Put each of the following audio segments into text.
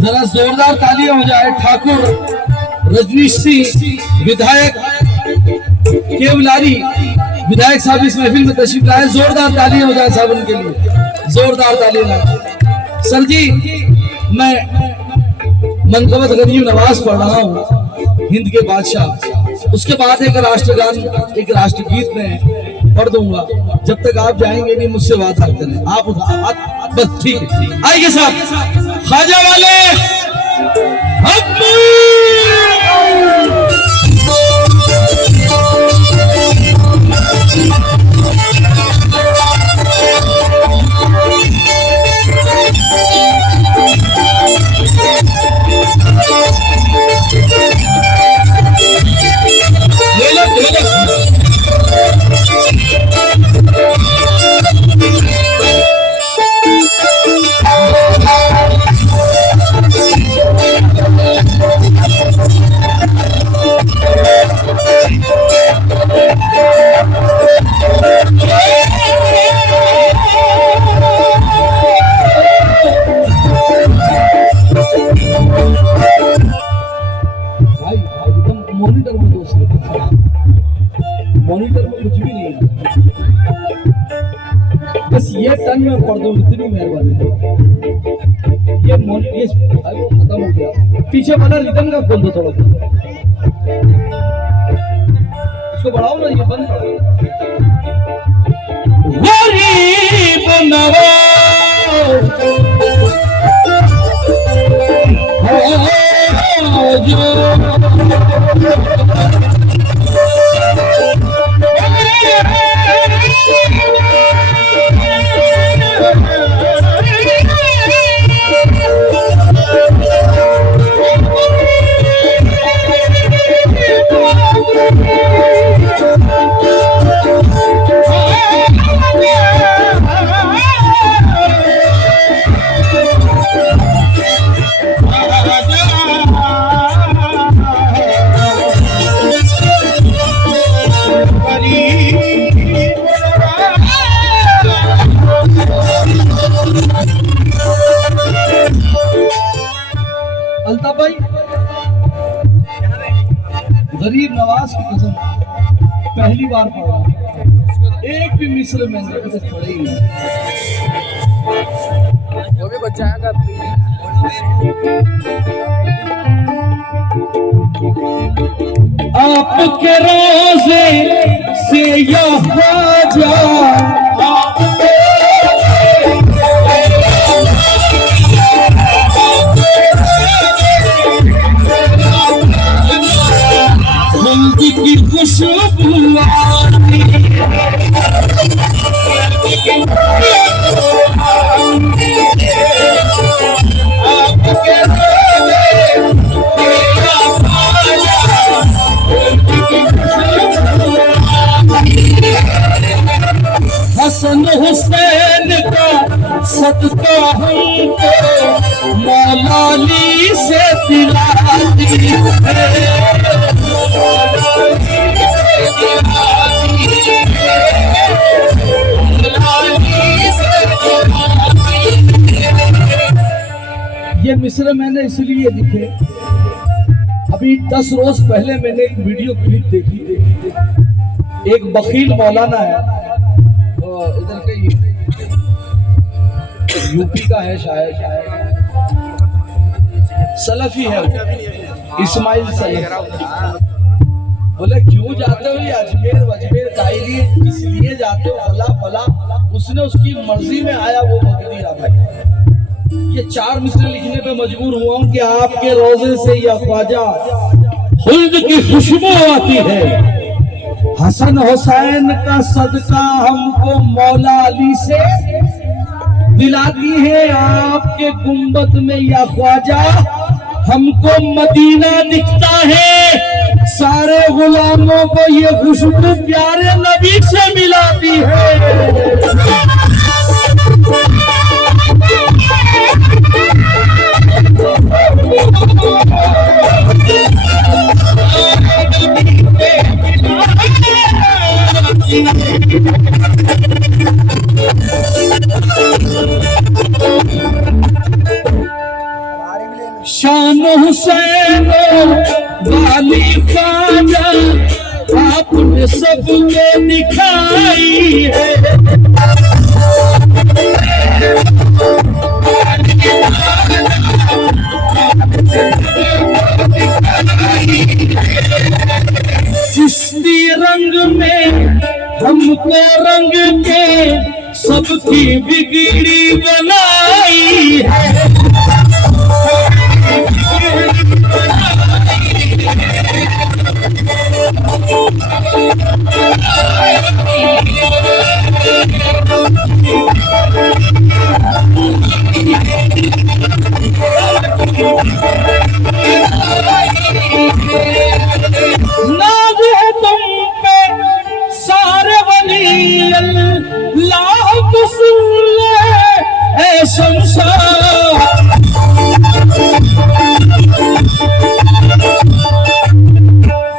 जरा जोरदार तालियां हो जाए। ठाकुर रजनीश सिंह विधायक केवलारी विधायक साहब इस महफिल में तशरीफ लाए। जोरदार तालियां हो जाए साहब उनके लिए, जोरदार तालियां। सर जी, मैं मनकबत गनीम नवाज पढ़ रहा हूँ, हिंद के बादशाह। उसके बाद एक राष्ट्रगान, एक राष्ट्रगीत में पढ़ दूंगा। जब तक आप जाएंगे नहीं मुझसे बात करें आप बस ठीक है। आइए साहब, ख्वाजा वाले मॉनिटर में कुछ भी नहीं है, बस ये टन में पढ़ दो, इतनी मेहरबानी। ये खत्म हो गया। पीछे वाला रिदम का खोल दो थोड़ा सा, इसको बढ़ाओ ना, ये बंद करो। गरीब नवाज अल्ताफ भाई, गरीब नवाज की कसम पहली बार पढ़ा, एक भी मिस्र में कभी पढ़े ही नहीं। वो भी बच्चा है आपके रोज़े से यहाँ जा, की खुशबू हसन हुसैन का सदका हमको मौलाली से दिलाती है। ये मिस्र मैंने इसलिए लिखे अभी 10 रोज पहले मैंने एक वीडियो क्लिप देखी। एक बखील मौलाना है, इधर के यूपी का है शायद, सलफी है वो, इस्माइल सलफी। बोले क्यों जाते हो ये अजमेर काहे लिए, इसलिए जाते हो फला फला, उसने उसकी मर्जी में आया वो भग दिया भाई। ये 4 मिसरे लिखने पे मजबूर हुआ हूं कि आपके रोजे से या ख्वाजा खुल्द की खुशबू आती है, हसन हुसैन का सदका हमको मौला अली से दिलाती है, आपके गुंबद में या ख्वाजा हमको मदीना दिखता है, सारे गुलामों को ये खुशबू प्यारे नबी से मिलाती है। शान हुसैन वाली ख्वाजा आपने सबको दिखाई है, चिश्ती रंग में हमको रंग के सबकी बिगड़ी बनाई है। नाज़ है तुम पे सारे वली अल्लाह को सुन ले ऐ शमशाद,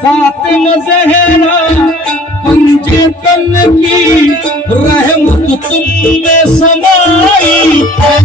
फातिमा ज़हरा पंजे तन की रहमत तुम में समाई है।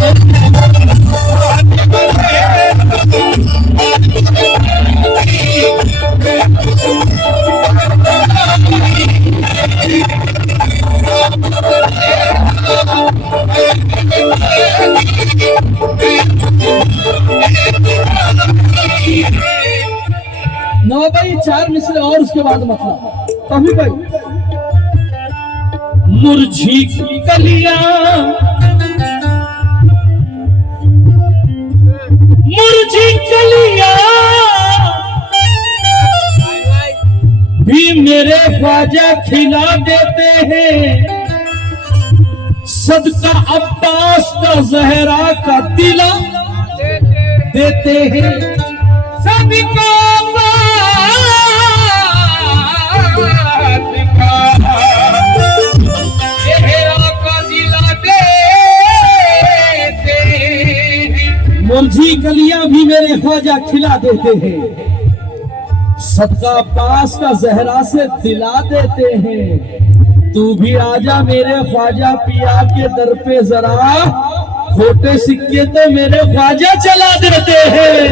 नौ भाई 4 मिसरे और उसके बाद मतलब कभी भाई मुरझी की कलियां, मुरझी कलियां भी मेरे ख्वाजा खिला देते हैं, सदका अब्बास का ज़हरा का दिला देते हैं, सदका मुरझी कलियां भी मेरे ख्वाजा खिला देते हैं, सदका अब्बास का ज़हरा से दिला देते हैं। तू भी आजा मेरे ख्वाजा पिया के दर पे जरा, खोटे सिक्के तो मेरे ख्वाजा चला देते हैं।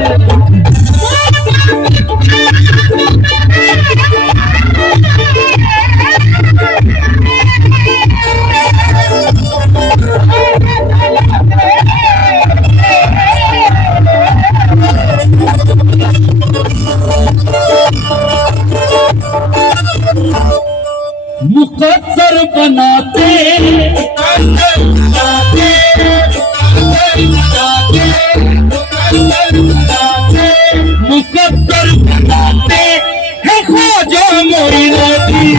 मुकद्दर बनाते मुकद्दर बनाते है ख्वाजा मोइनुद्दीन,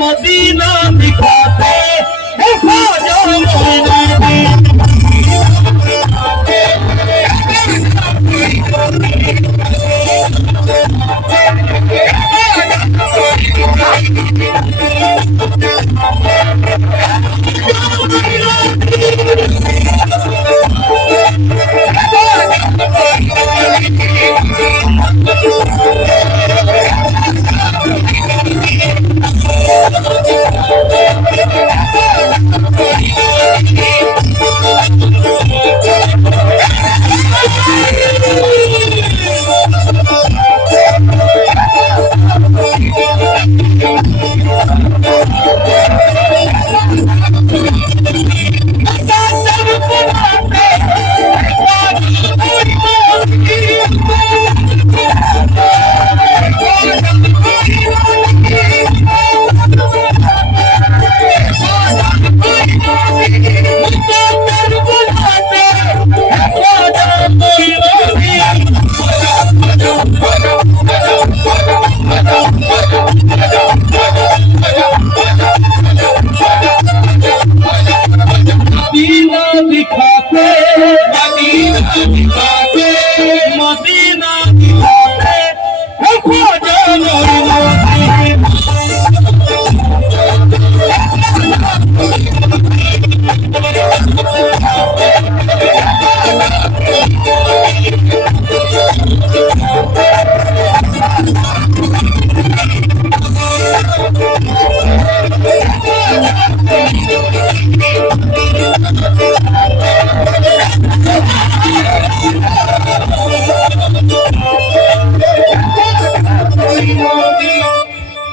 मदीना दिखाते हे ख्वाजा मोइनुद्दीन।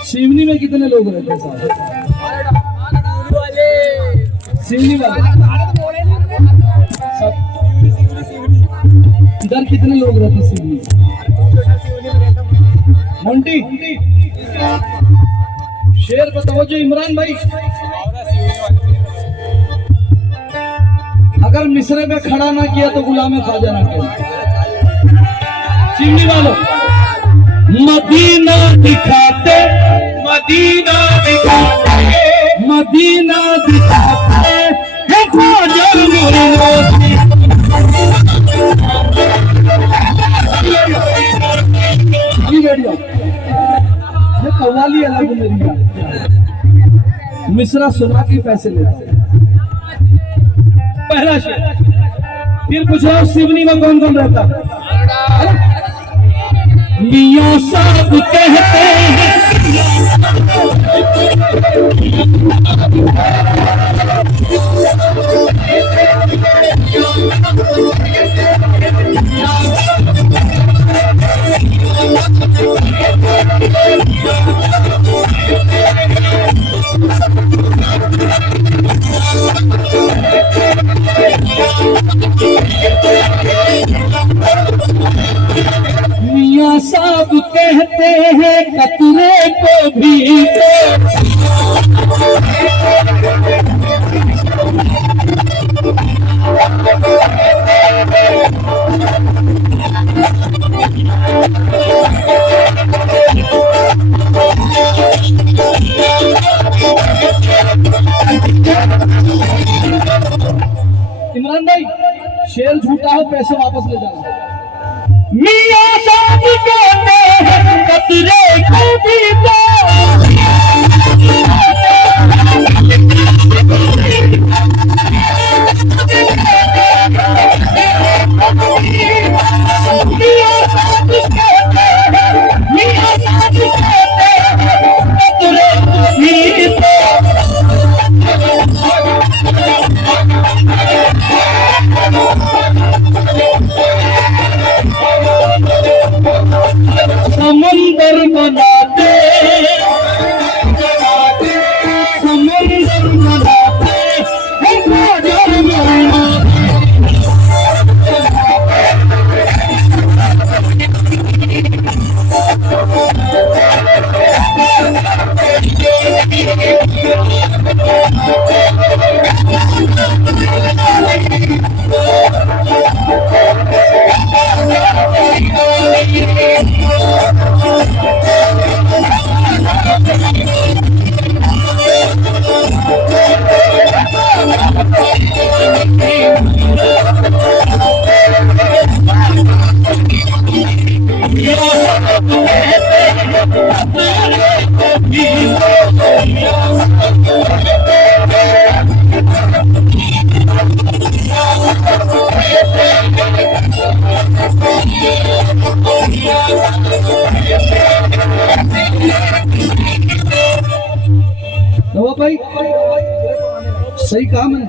सिवनी में कितने लोग रहते हैं साहब? सिवनी वाले सब इधर कितने लोग रहते हैं सिवनी? मोंटी शेर बताओ जो इमरान भाई, अगर मिस्र में खड़ा ना किया तो गुलाम ख्वाजा ना किया। सिवनी वालों मदीना दिखाते, मदीना दिखाते, मदीना दिखाते हे ख्वाजा मोइनुद्दीन। ये कव्वाली अलग मेरी मिश्रा सुना के पैसे लेते। पहला शेर, फिर कुछ और सिवनी में कौन कौन रहता है? मियां साहब कहते हैं मियां साहब कहते हैं कतरे को भी इमरान भाई शेर झूठा है, पैसे वापस ले जाना। मियां साहब कहते हैं कतरे को भी नवा भाई सही कहा मैंने।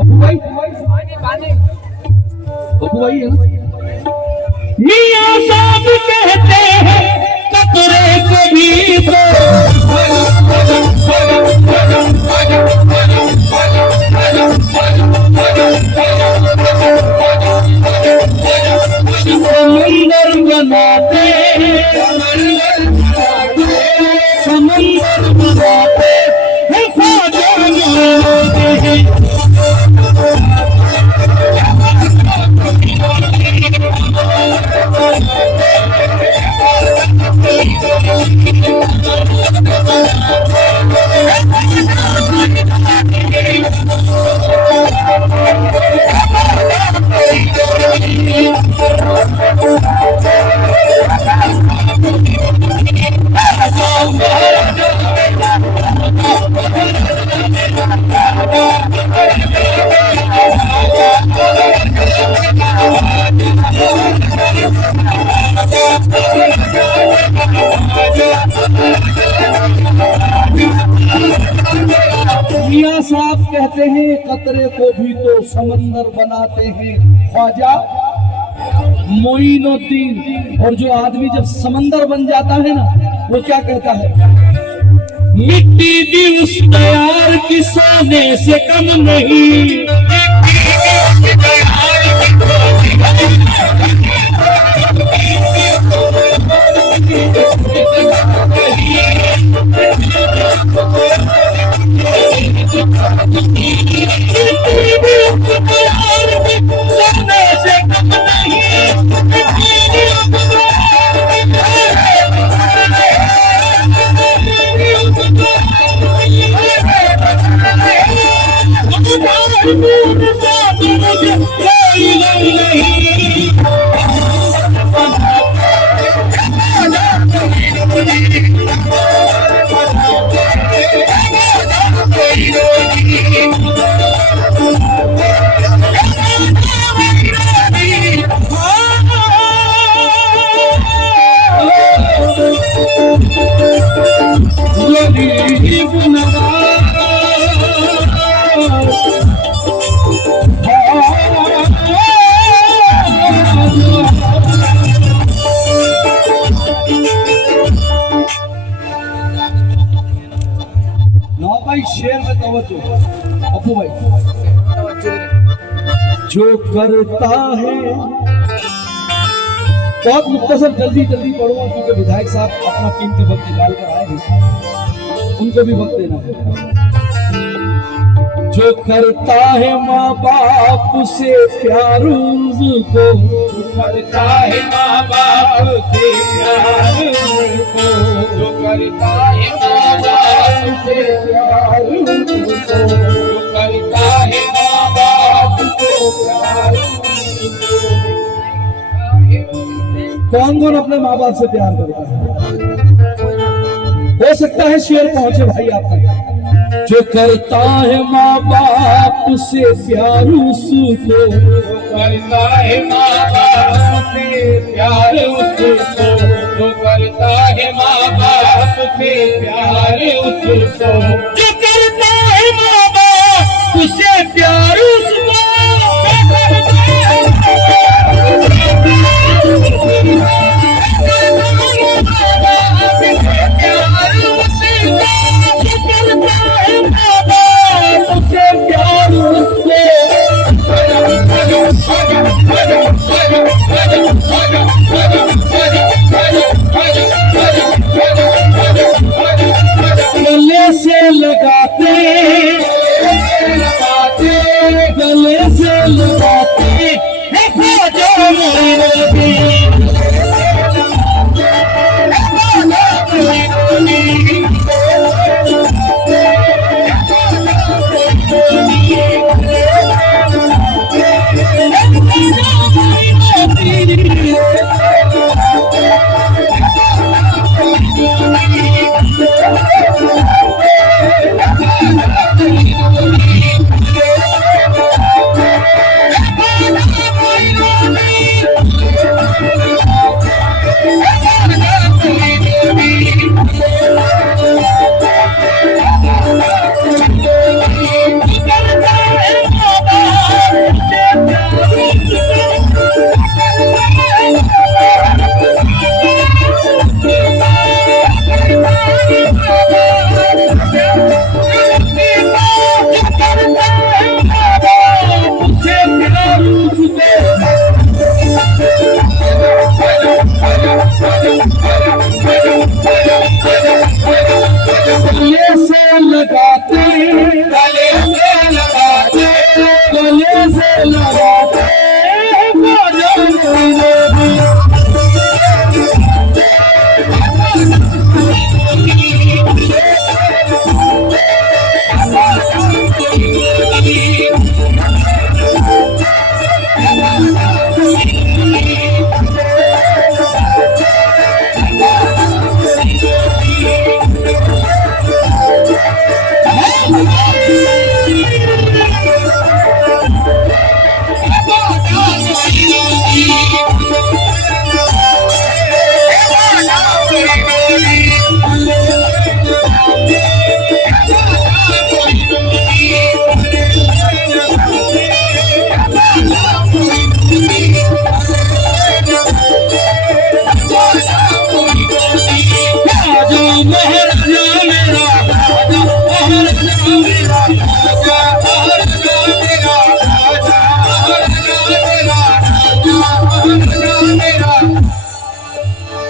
अबू भाई है ना। मियां साहब कहते हैं कतरे को भी तो समंदर बनाते हैं, समंदर बनाते हैं, ख्वाजा बनाते हैं। मियां साहब कहते हैं कतरे को भी तो समंदर बनाते हैं ख्वाजा मोइनुद्दीन। और जो आदमी जब समंदर बन जाता है ना, वो क्या कहता है? मिट्टी दी उस तैयार की सोने से कम नहीं। शेर में तवज्जो अपू भाई। जो करता है, बहुत मुख्तसर जल्दी जल्दी पढ़ूंगा क्योंकि विधायक साहब अपना कीमती वक्त निकाल कर आए हैं, उनको भी वक्त देना है। जो करता है माँ बाप से प्यार उसको, करता है माँ बाप से प्यार उसको, जो करता है माँ बाप से प्यार उसको, जो करता है माँ बाप से प्यार उसको। कौन कौन अपने माँ बाप से प्यार करता है? हो सकता है शेर पहुंचे भाई आप तक। जो करता है माँ बाप से प्यार उसको, करता है माँ बाप से प्यार उसको, जो करता है माँ बाप से प्यार उसको, जो करता है माँ बाप से प्यार उसको। गले से लगा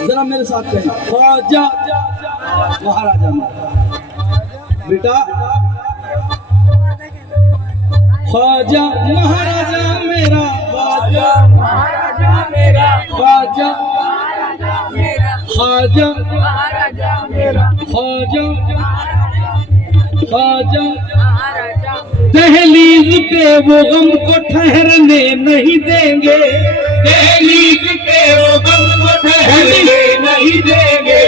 जरा मेरे साथ कहें, ख्वाजा महाराजा बेटा, ख्वाजा महाराजा मेरा, ख्वाजा महाराजा मेरा, ख्वाजा ख्वाजा महाराजा मेरा, ख्वाजा ख्वाजा महाराजा दहलीज पे वो गम को ठहरने नहीं देंगे, दहलीज पे वो गम को ठहरने नहीं देंगे,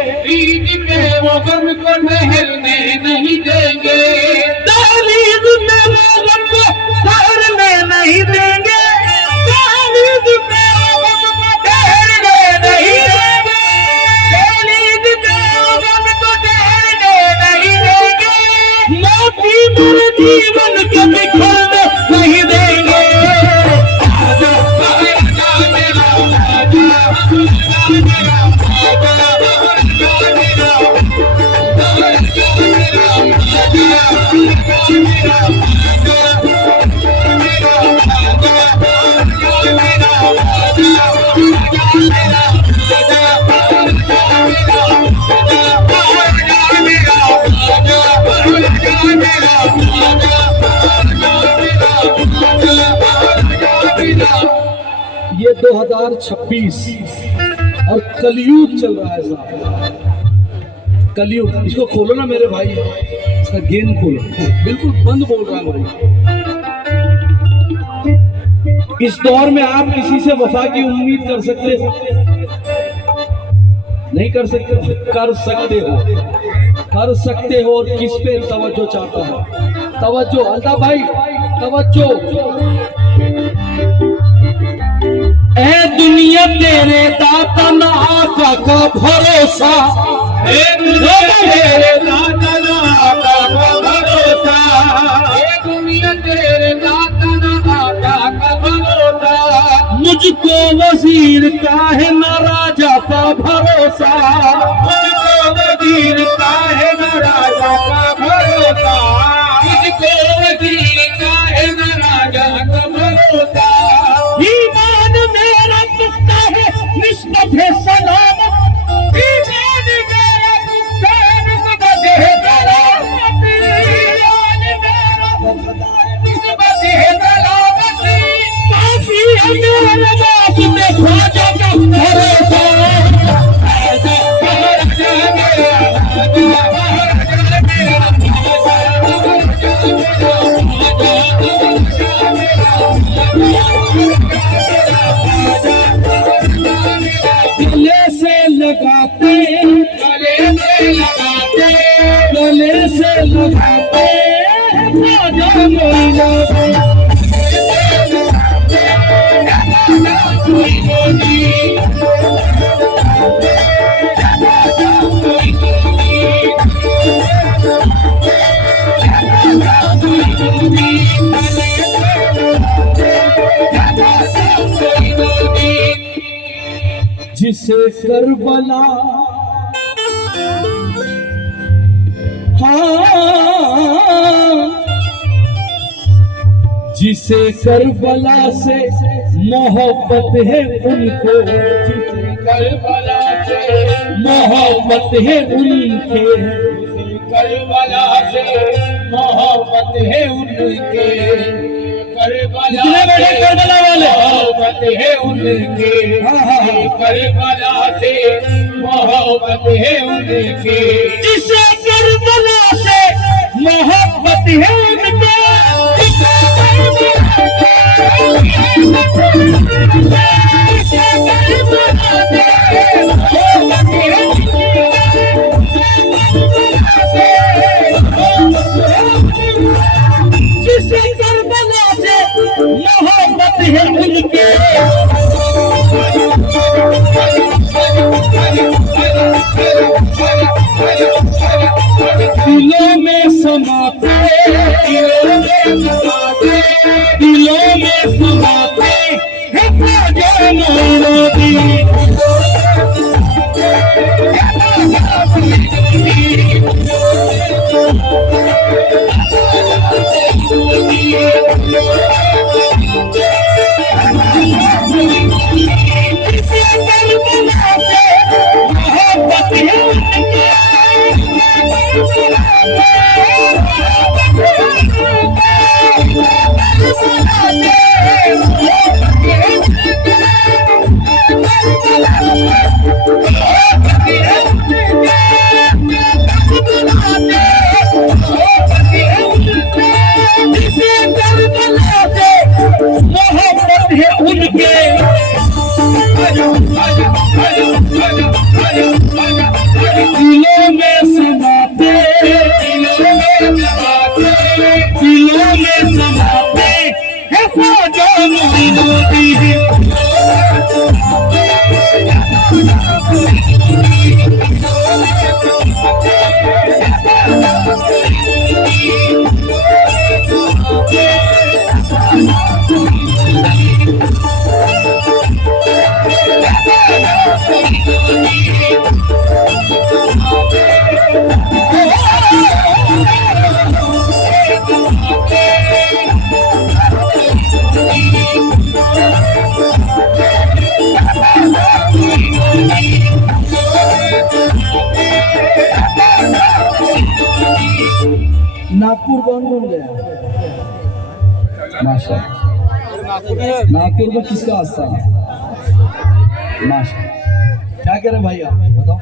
दहलीज पे वो गम को ठहरने नहीं देंगे, दहलीज पे वो गम को ठहरने नहीं देंगे, दहलीज पे वो गम को ठहरने नहीं देंगे, दहलीज पे वो गम को ठहरने नहीं देंगे, मोती मेरे जीवन के बिखरने नहीं देंगे। महाराजा मेरा, महाराजा मेरा, ये 2026 और कलयुग चल रहा है साहब, कलयुग। इसको खोलो ना मेरे भाई, इसका गेम खोलो, बिल्कुल बंद बोल रहा है भाई। इस दौर में आप किसी से वफा की उम्मीद कर सकते हो? नहीं कर सकते? कर सकते हो, कर सकते हो। और किस पे तवज्जो चाहता है? तवज्जो अल्ताफ भाई, तवज्जो। ए दुनिया तेरे दाता ना आका का भरोसा, ए दुनिया तेरे दाता ना आका का भरोसा, ए दुनिया तेरे दाता ना आका का भरोसा, मुझको वजीर का है ना राजा का भरोसा, मुझको वजीर का है ना राजा का भरोसा, मुझको वजीर का है ना राजा का भरोसा, ईमान मेरा पुख्ता है निस्बत है सलाम, ईमान मेरा पुख्ता है निस्बत है सलामत, ईमान मेरा पुख्ता है निस्बत है सलामत, काफी है मेरे वास्ते ख्वाजा का भरोसा। महाराजा मेरा, महाराजा मेरा, गले से लगाते, गले से लगाते, गले से लगाते ख्वाजा मोइला, जिसे करबला, हाँ, जिसे करबला से मोहब्बत है उनको, जिसे करबला से मोहब्बत है उनके, करबला से मोहब्बत है उनके, करबला कितने बैठे करबला वाले? मोहब्बत है उनके, करबला से मोहब्बत है उनके, जिसे करबला से मोहब्बत है उनके, जिसे करबला से मोहब्बत है उनके, दिलों में समाते मोहब्बत है उनके दिलों में समाते, दिलों में समाते है ख्वाजा मोइनुद्दीन। नागपुर कौन कौन गया? माशाल्लाह। नागपुर में किसका आस्थान है? माशाल्लाह। क्या कह रहे भाई आप बताओ?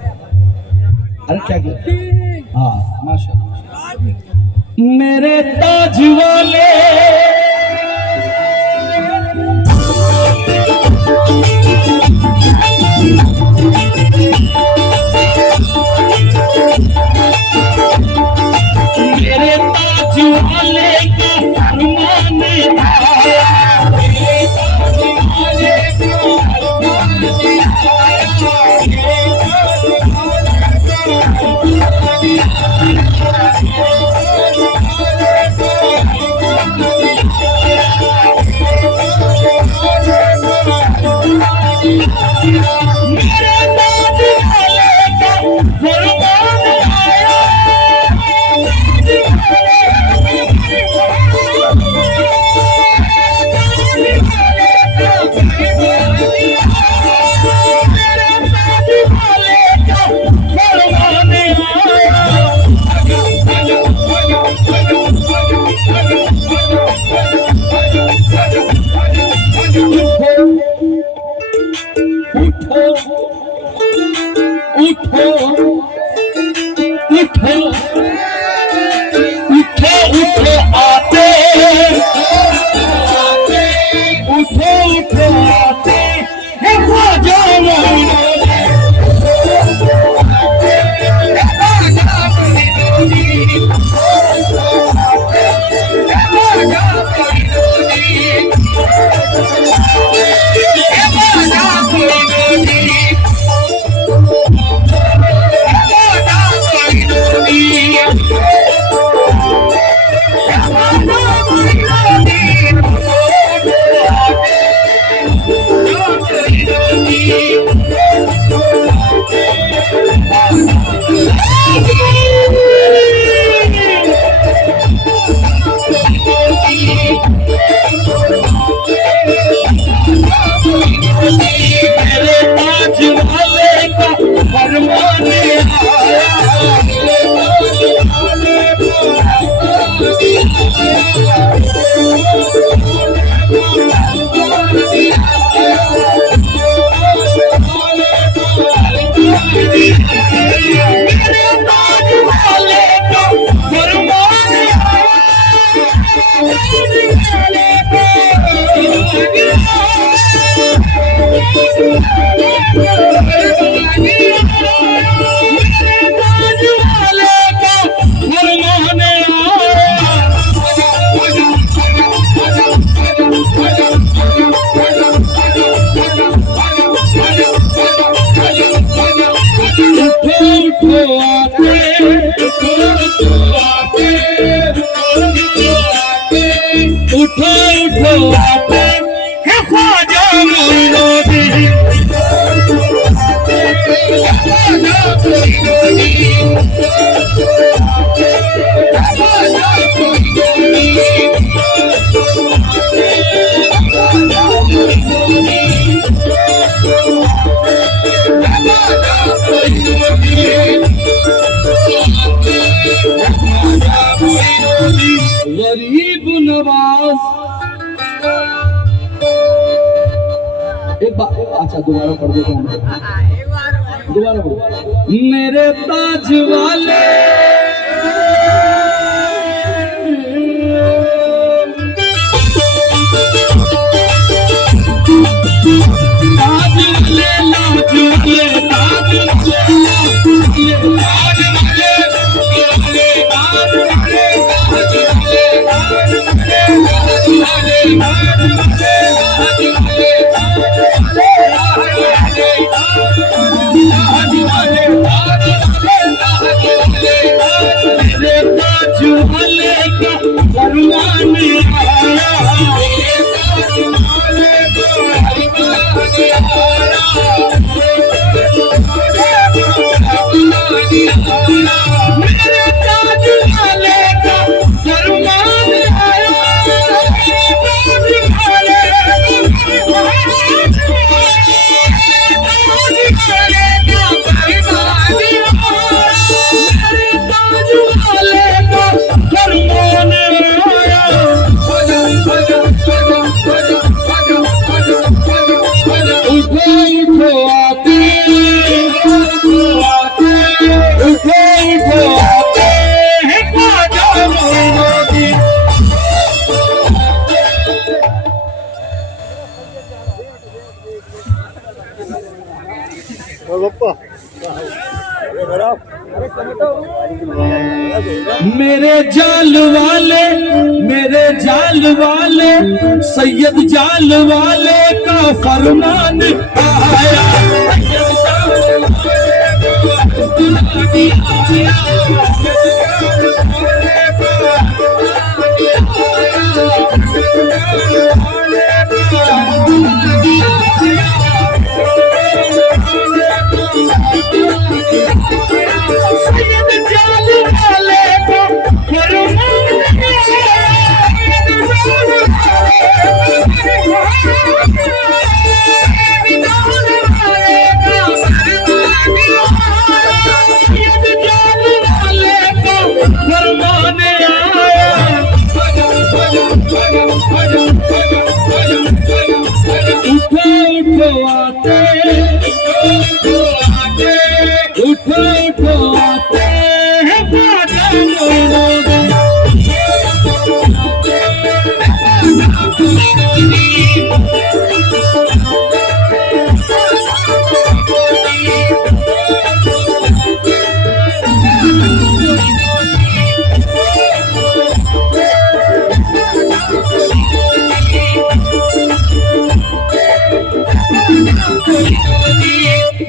अरे क्या कह रहे? हाँ माशाल्लाह। मेरे ताज वाले मेरे ताज वाले का फरमान आया, मेरे ताज वाले का फरमान गरीब नवाज एक बात अच्छा दोबारा पढ़ देता हूँ, दोबारा पढ़ो। मेरे ताज वाले मेरे जाल वाले सैयद जाल वाले का फरमान आया।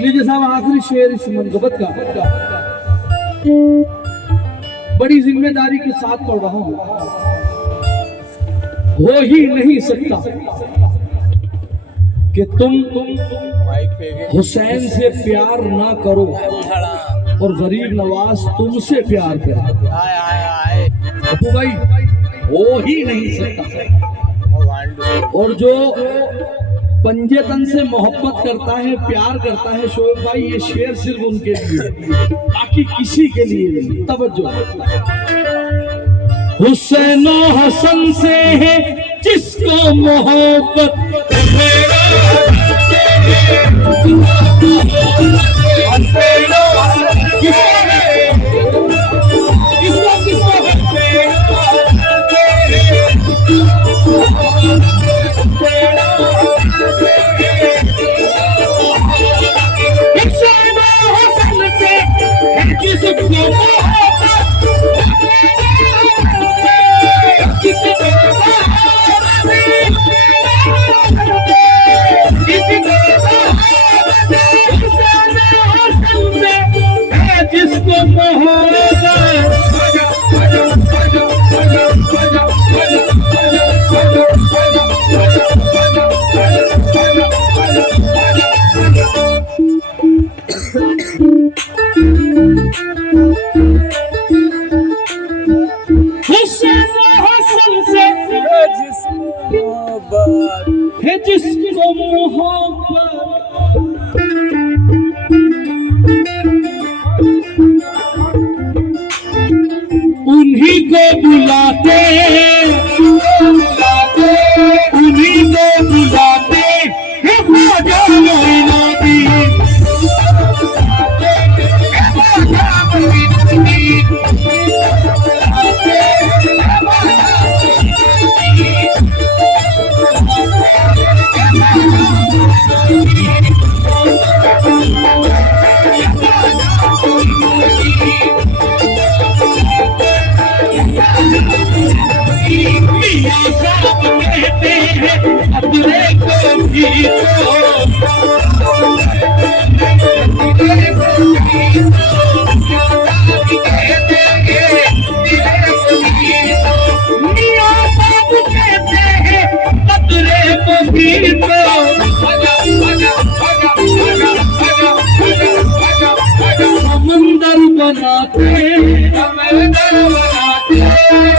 लीजिए साहब आखिरी शेर इस मनगबत का बड़ी जिम्मेदारी के साथ पढ़ रहा हूं। हो ही नहीं सकता कि तुम हुसैन से प्यार ना करो और गरीब नवाज तुमसे प्यार करे। अपू भाई हो ही नहीं सकता। और जो पंजे तन से मोहब्बत करता है, प्यार करता है, शोएब भाई ये शेर सिर्फ उनके लिए, बाकी किसी के लिए नहीं। तवज्जो। हुसैन हसन से है जिसको मोहब्बत है जिसको मोहब्बत उन्हीं को बुलाते, उन्हीं को बुलाते हैं ख्वाजा।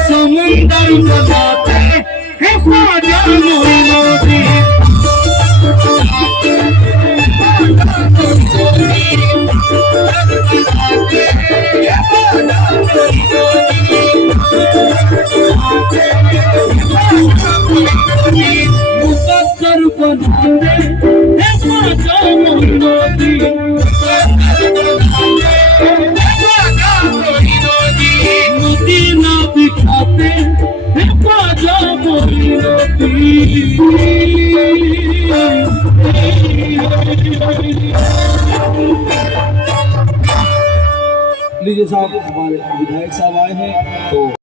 समुंदर बनाते हैं ख्वाजा मोइनुद्दीन। मुकद्दर बनाते हैं ख्वाजा मोइनुद्दीन। मदीना दिखाते हैं ख्वाजा मोइनुद्दीन। लीजिए साहब, हमारे विधायक साहब आए हैं तो